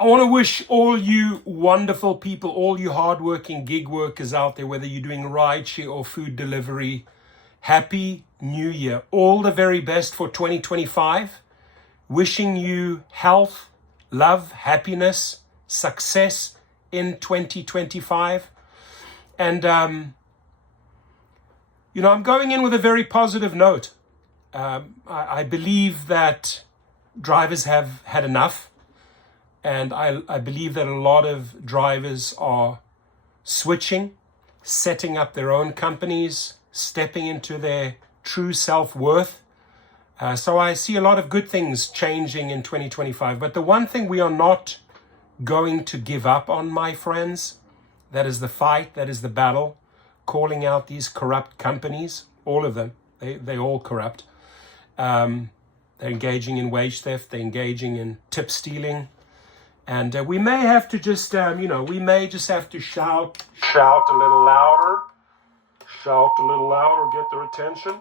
I want to wish all you wonderful people, all you hardworking gig workers out there, whether you're doing rideshare or food delivery, Happy New Year. All the very best for 2025. Wishing you health, love, happiness, success in 2025. And, I'm going in with a very positive note. I believe that drivers have had enough. And I believe that a lot of drivers are switching, setting up their own companies, stepping into their true self-worth. So I see a lot of good things changing in 2025. But the one thing we are not going to give up on, my friends, that is the fight, that is the battle, calling out these corrupt companies, all of them. They all corrupt. They're engaging in wage theft. They're engaging in tip stealing. And we may have to just, we may just have to shout a little louder, get their attention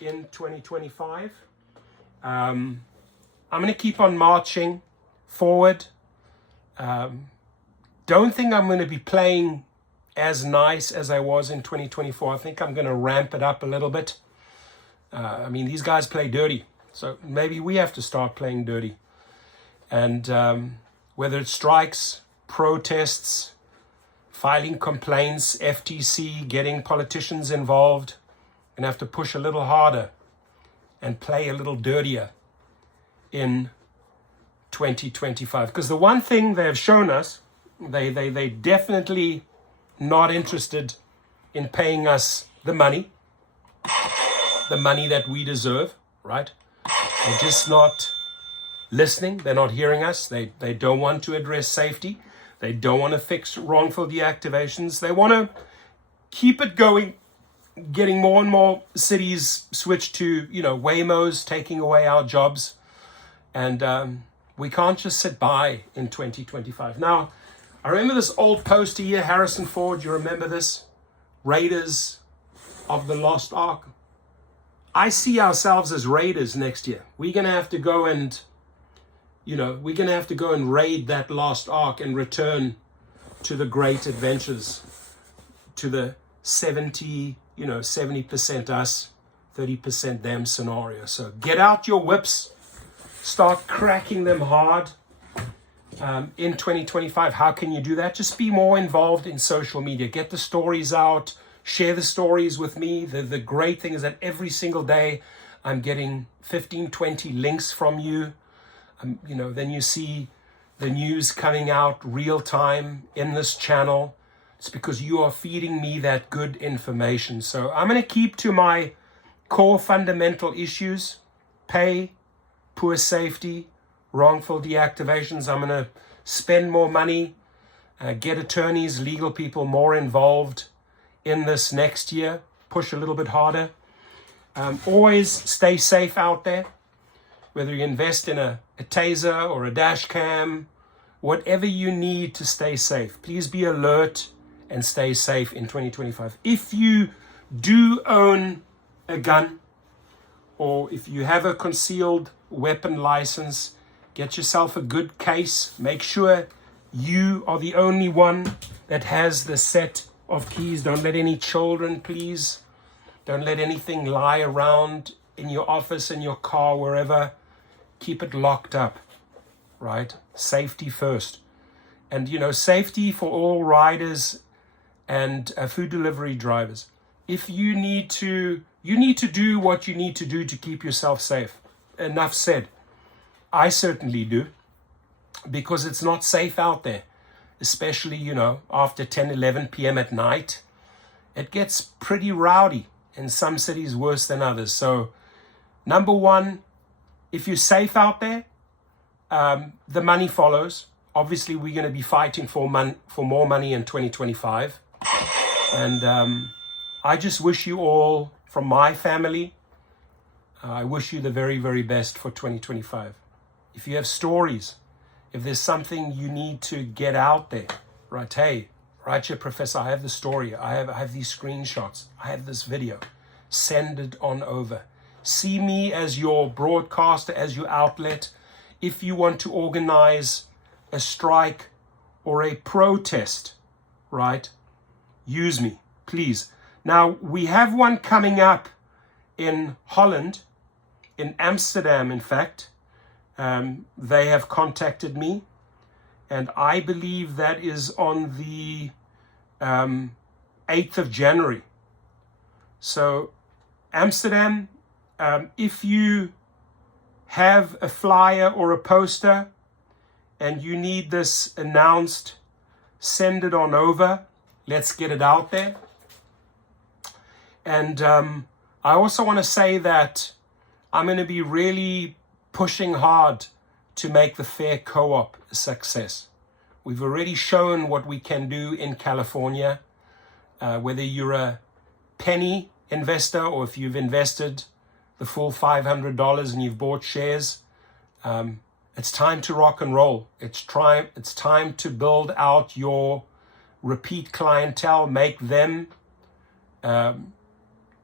in 2025. I'm going to keep on marching forward. Don't think I'm going to be playing as nice as I was in 2024. I think I'm going to ramp it up a little bit. These guys play dirty. So maybe we have to start playing dirty. And whether it's strikes, protests, filing complaints, FTC, getting politicians involved, and have to push a little harder and play a little dirtier in 2025. Because the one thing they have shown us, they definitely not interested in paying us the money that we deserve, right? They're just not listening. They're not hearing us. They don't want to address safety. They don't want to fix wrongful deactivations. They want to keep it going, getting more and more cities switched to, Waymos, taking away our jobs. And we can't just sit by in 2025. Now, I remember this old poster here, Harrison Ford. You remember this? Raiders of the Lost Ark. I see ourselves as raiders next year. We're going to have to go and raid that lost ark and return to the great adventures, to the 70% us, 30% them scenario. So get out your whips, start cracking them hard in 2025. How can you do that? Just be more involved in social media. Get the stories out, share the stories with me. The great thing is that every single day I'm getting 15, 20 links from you. Then you see the news coming out real time in this channel. It's because you are feeding me that good information. So I'm going to keep to my core fundamental issues: pay, poor safety, wrongful deactivations. I'm going to spend more money, get attorneys, legal people more involved in this next year, push a little bit harder. Always stay safe out there. Whether you invest in a taser or a dash cam, whatever you need to stay safe, please be alert and stay safe in 2025. If you do own a gun, or if you have a concealed weapon license, get yourself a good case. Make sure you are the only one that has the set of keys. Don't let any children, please. Don't let anything lie around in your office, in your car, wherever. Keep it locked up, right? Safety first. And, safety for all riders and food delivery drivers. If you need to do what you need to do to keep yourself safe. Enough said. I certainly do, because it's not safe out there, especially, after 10, 11 p.m. at night. It gets pretty rowdy in some cities, worse than others. So, number one, if you're safe out there, the money follows. Obviously, we're going to be fighting for more money in 2025. And I just wish you all, from my family, I wish you the very, very best for 2025. If you have stories, if there's something you need to get out there, right? Hey, Rideshare Professor, I have the story. I have these screenshots. I have this video. Send it on over. See me as your broadcaster, as your outlet. If you want to organize a strike, or a protest, right? Use me, please. Now, we have one coming up in Holland, in Amsterdam, in fact. They have contacted me, and I believe that is on the 8th of January. So, Amsterdam, if you have a flyer or a poster and you need this announced, send it on over. Let's get it out there. And I also want to say that I'm going to be really pushing hard to make the Fair Co-op a success. We've already shown what we can do in California, whether you're a penny investor or if you've invested the full $500 and you've bought shares. It's time to rock and roll. It's time to build out your repeat clientele, make them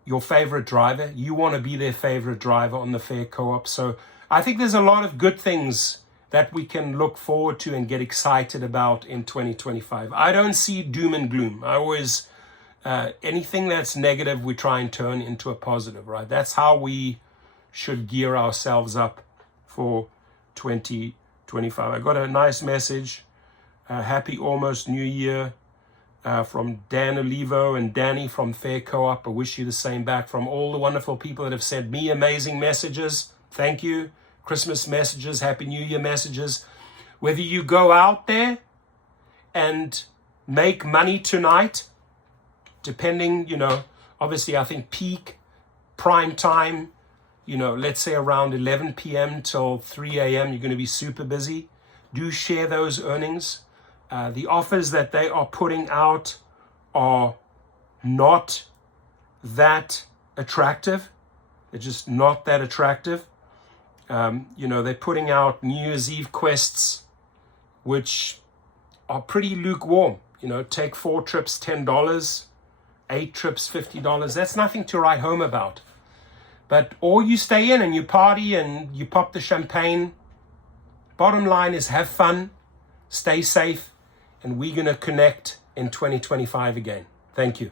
your favorite driver. You want to be their favorite driver on the Fair Co-op. So I think there's a lot of good things that we can look forward to and get excited about in 2025. I don't see doom and gloom. I always, anything that's negative, we try and turn into a positive, right? That's how we should gear ourselves up for 2025. I got a nice message. Happy almost New Year from Dan Olivo and Danny from Fair Co-op. I wish you the same back from all the wonderful people that have sent me amazing messages. Thank you. Christmas messages, Happy New Year messages. Whether you go out there and make money tonight, depending, obviously I think peak prime time, let's say around 11 p.m. till 3 a.m., you're going to be super busy. Do share those earnings. The offers that they are putting out are not that attractive. They're just not that attractive. They're putting out New Year's Eve quests, which are pretty lukewarm. Take 4 trips, $10, 8 trips, $50. That's nothing to write home about. Or you stay in and you party and you pop the champagne. Bottom line is have fun, stay safe, and we're going to connect in 2025 again. Thank you.